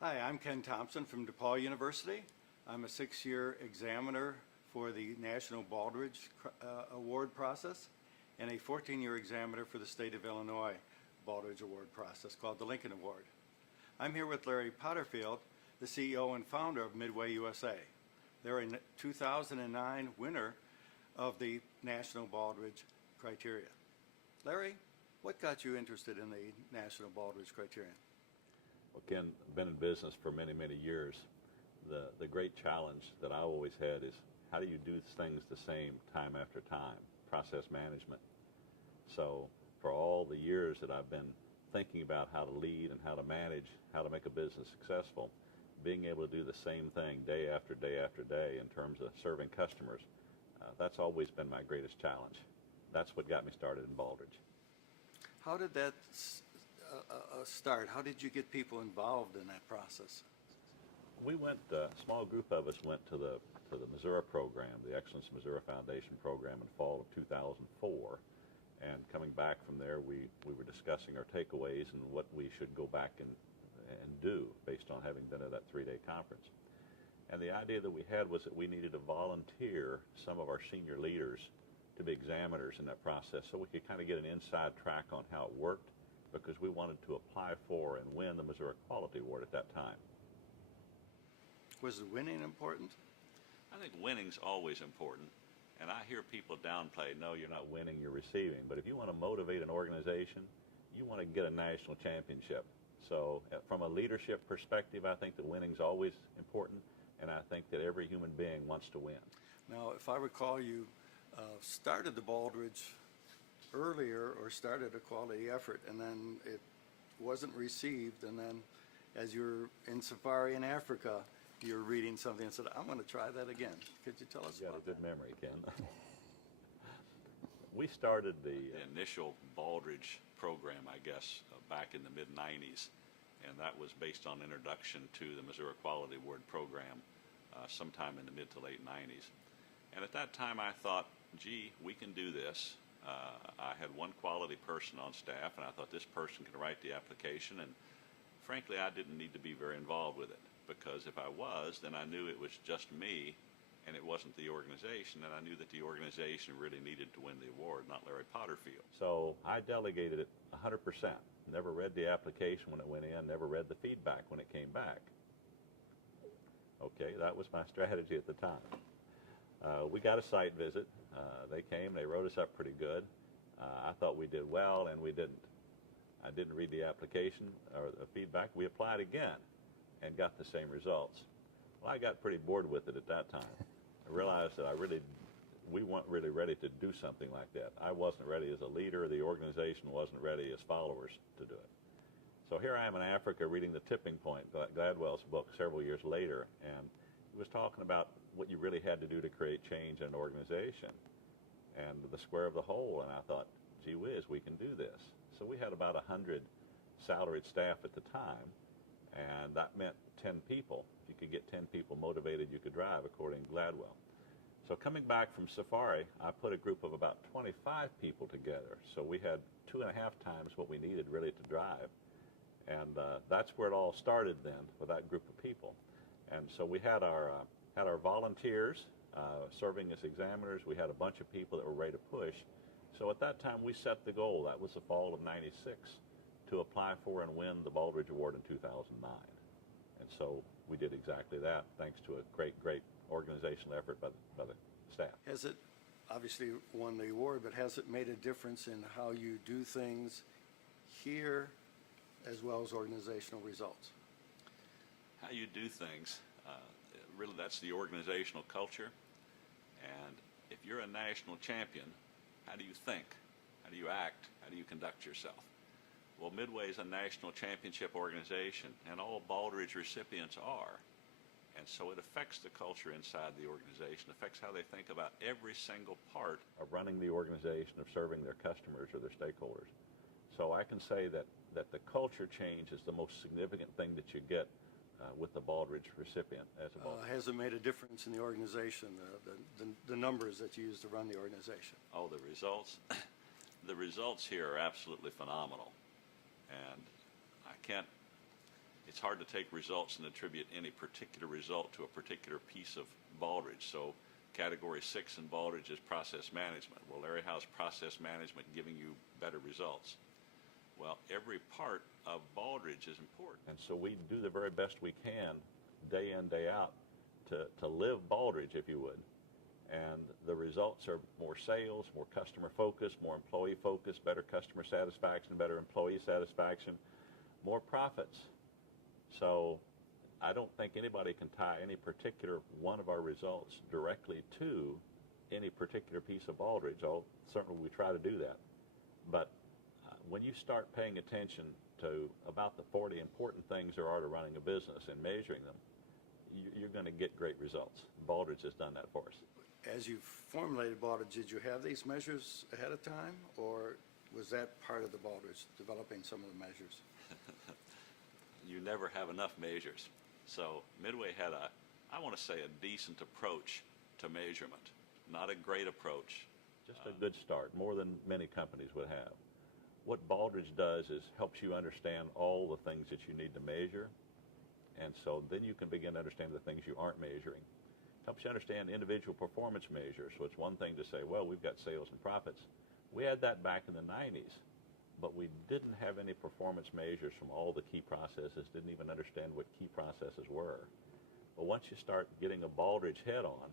Hi, I'm Ken Thompson from DePaul University. I'm a 6-year examiner for the National Baldrige Award process and a 14-year examiner for the State of Illinois Baldrige Award process called the Lincoln Award. I'm here with Larry Potterfield, the CEO and founder of Midway USA. They're a 2009 winner of the National Baldrige criteria. Larry, what got you interested in the National Baldrige criterion? Well, Ken, been in business for many, many years. The great challenge that I always had is how do you do things the same time after time, process management. So for all the years that I've been thinking about how to lead and how to manage, how to make a business successful, being able to do the same thing day after day after day in terms of serving customers, that's always been my greatest challenge. That's what got me started in Baldrige. How did that start? How did you get people involved in that process? We went, a small group of us went to the Missouri program, the Excellence Missouri Foundation program in fall of 2004. And coming back from there, we were discussing our takeaways and what we should go back and do based on having been at that 3-day conference. And the idea that we had was that we needed to volunteer some of our senior leaders to be examiners in that process so we could kind of get an inside track on how it worked, because we wanted to apply for and win the Missouri Quality Award at that time. Was the winning important? I think winning's always important, and I hear people downplay, no, you're not winning, you're receiving. But if you want to motivate an organization, you want to get a national championship. So from a leadership perspective, I think that winning's always important, and I think that every human being wants to win. Now, if I recall, you started the Baldrige earlier, or started a quality effort, and then it wasn't received, and then as you're in safari in Africa, you're reading something and said, I'm going to try that again. Could you tell us about that? You got a good memory, Ken. We started the initial Baldrige program, I guess, back in the mid-90s, and that was based on introduction to the Missouri Quality Award program sometime in the mid to late 90s. And at that time I thought, gee, we can do this. I had one quality person on staff, and I thought this person could write the application, and frankly I didn't need to be very involved with it, because if I was, then I knew it was just me and it wasn't the organization, and I knew that the organization really needed to win the award, not Larry Potterfield. So I delegated it 100%. Never read the application when it went in, never read the feedback when it came back. Okay, that was my strategy at the time. We got a site visit. They came, they wrote us up pretty good. I thought we did well, and we didn't. I didn't read the application or the feedback. We applied again and got the same results. Well, I got pretty bored with it at that time. I realized that we weren't really ready to do something like that. I wasn't ready as a leader. The organization wasn't ready as followers to do it. So here I am in Africa reading The Tipping Point, Gladwell's book, several years later, and he was talking about what you really had to do to create change in an organization and the square of the whole, and I thought, gee whiz, we can do this. So we had about 100 salaried staff at the time, and that meant 10 people. If you could get 10 people motivated, you could drive, according to Gladwell. So coming back from safari, I put a group of about 25 people together. So we had 2.5 times what we needed really to drive. And that's where it all started then, with that group of people. And so we had our volunteers serving as examiners. We had a bunch of people that were ready to push. So at that time, we set the goal. That was the fall of '96, to apply for and win the Baldrige Award in 2009. And so we did exactly that, thanks to a great, great organizational effort by the staff. Has it obviously won the award, but has it made a difference in how you do things here as well as organizational results? How you do things, really that's the organizational culture. And if you're a national champion, how do you think? How do you act? How do you conduct yourself? Well, Midway is a national championship organization, and all Baldrige recipients are. And so it affects the culture inside the organization, affects how they think about every single part of running the organization, of serving their customers or their stakeholders. So I can say that the culture change is the most significant thing that you get with the Baldrige recipient as a Baldrige. Has it made a difference in the organization, the numbers that you use to run the organization? Oh, the results? The results here are absolutely phenomenal. And I can't it's hard to take results and attribute any particular result to a particular piece of Baldrige. So category 6 in Baldrige is process management. Well, Larry, how's process management giving you better results? Well, every part of Baldrige is important. And so we do the very best we can day in, day out to live Baldrige, if you would. And the results are more sales, more customer focus, more employee focus, better customer satisfaction, better employee satisfaction, more profits. So I don't think anybody can tie any particular one of our results directly to any particular piece of Baldrige. Certainly we try to do that. But when you start paying attention to about the 40 important things there are to running a business and measuring them, you're going to get great results. Baldrige has done that for us. As you formulated Baldrige, did you have these measures ahead of time, or was that part of the Baldrige, developing some of the measures? You never have enough measures. So Midway had I want to say, a decent approach to measurement. Not a great approach. Just a good start, more than many companies would have. What Baldrige does is helps you understand all the things that you need to measure, and so then you can begin to understand the things you aren't measuring. Helps you understand individual performance measures. So it's one thing to say, well, we've got sales and profits. We had that back in the 90s, but we didn't have any performance measures from all the key processes, didn't even understand what key processes were. But once you start getting a Baldrige head on,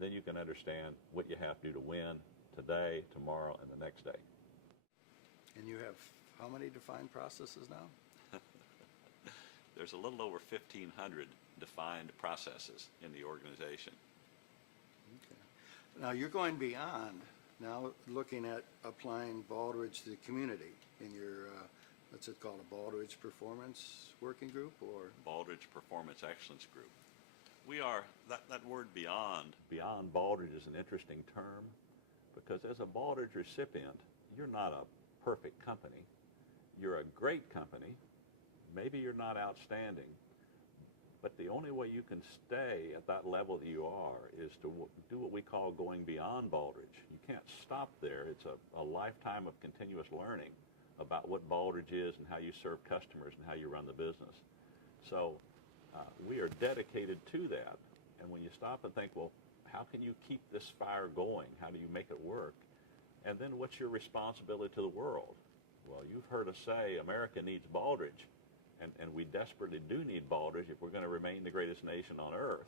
then you can understand what you have to do to win today, tomorrow, and the next day. And you have how many defined processes now? There's a little over 1,500 defined processes in the organization. Okay. Now you're going beyond, now looking at applying Baldrige to the community in your, what's it called, a Baldrige Performance Working Group, or? Baldrige Performance Excellence Group. We are, that word beyond. Beyond Baldrige is an interesting term, because as a Baldrige recipient, you're not a perfect company. You're a great company. Maybe you're not outstanding, but the only way you can stay at that level that you are is to do what we call going beyond Baldrige. You can't stop there. It's a lifetime of continuous learning about what Baldrige is and how you serve customers and how you run the business. So we are dedicated to that. And when you stop and think, well, how can you keep this fire going? How do you make it work? And then what's your responsibility to the world? Well, you've heard us say America needs Baldrige. And we desperately do need Baldrige if we're going to remain the greatest nation on earth.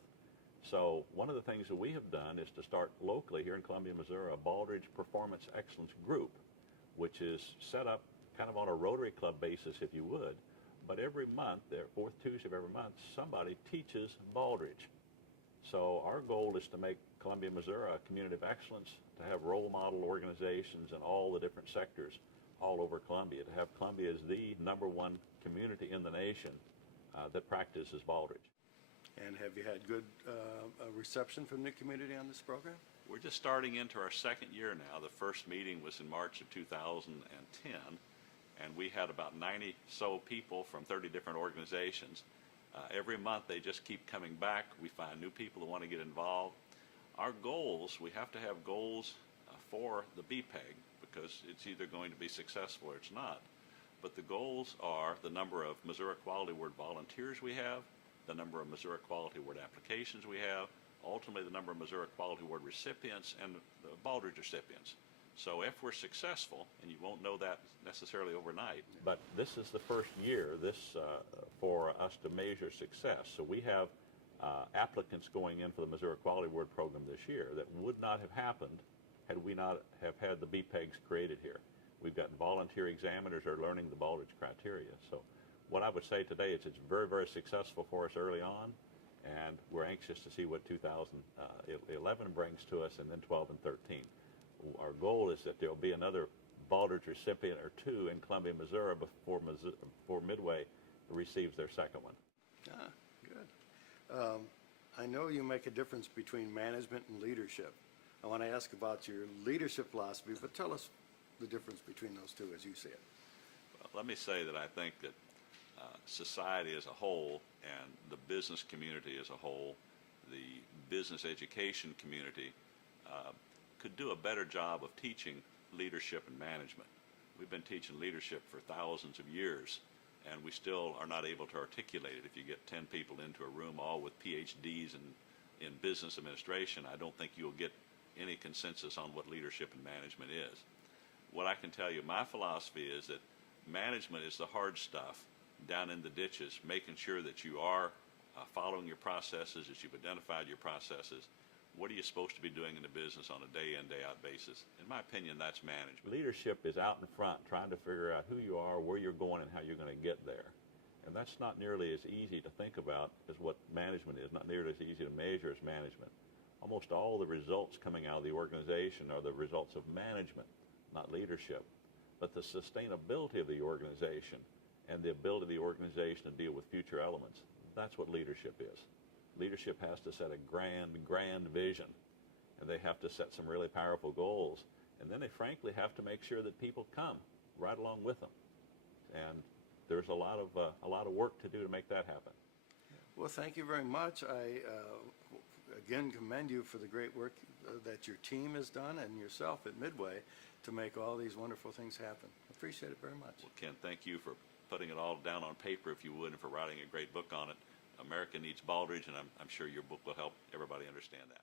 So one of the things that we have done is to start locally here in Columbia, Missouri, a Baldrige Performance Excellence Group, which is set up kind of on a Rotary Club basis, if you would. But every month, the fourth Tuesday of every month, somebody teaches Baldrige. So our goal is to make Columbia, Missouri a community of excellence, to have role model organizations in all the different sectors all over Columbia, to have Columbia as the #1 community in the nation that practices Baldrige. And have you had good reception from the community on this program? We're just starting into our second year now. The first meeting was in March of 2010, and we had about 90 so people from 30 different organizations. Every month they just keep coming back. We find new people who want to get involved. Our goals, we have to have goals for the BPEG, because it's either going to be successful or it's not. But the goals are the number of Missouri Quality Award volunteers we have, the number of Missouri Quality Award applications we have, ultimately the number of Missouri Quality Award recipients and the Baldrige recipients. So if we're successful, and you won't know that necessarily overnight. But this is the first year for us to measure success. So we have applicants going in for the Missouri Quality Award program this year that would not have happened had we not have had the BPEGs created here. We've got volunteer examiners who are learning the Baldrige criteria. So what I would say today is it's very, very successful for us early on, and we're anxious to see what 2011 brings to us, and then 12 and 13. Our goal is that there will be another Baldrige recipient or two in Columbia, Missouri before Midway receives their second one. Ah, good. I know you make a difference between management and leadership. I want to ask about your leadership philosophy, but tell us the difference between those two as you see it. Well, let me say that I think that society as a whole and the business community as a whole, the business education community, could do a better job of teaching leadership and management. We've been teaching leadership for thousands of years, and we still are not able to articulate it. If you get 10 people into a room, all with PhDs in business administration, I don't think you'll get any consensus on what leadership and management is. What I can tell you, my philosophy is that management is the hard stuff down in the ditches, making sure that you are following your processes, that you've identified your processes. What are you supposed to be doing in the business on a day-in, day-out basis? In my opinion, that's management. Leadership is out in front, trying to figure out who you are, where you're going, and how you're going to get there. And that's not nearly as easy to think about as what management is, not nearly as easy to measure as management. Almost all the results coming out of the organization are the results of management, not leadership. But the sustainability of the organization and the ability of the organization to deal with future elements, that's what leadership is. Leadership has to set a grand vision, and they have to set some really powerful goals. And then they frankly have to make sure that people come right along with them. And there's a lot of work to do to make that happen. Well, thank you very much. I again commend you for the great work that your team has done and yourself at Midway to make all these wonderful things happen. Appreciate it very much. Well, Ken, thank you for putting it all down on paper, if you would, and for writing a great book on it. America needs Baldrige, and I'm sure your book will help everybody understand that.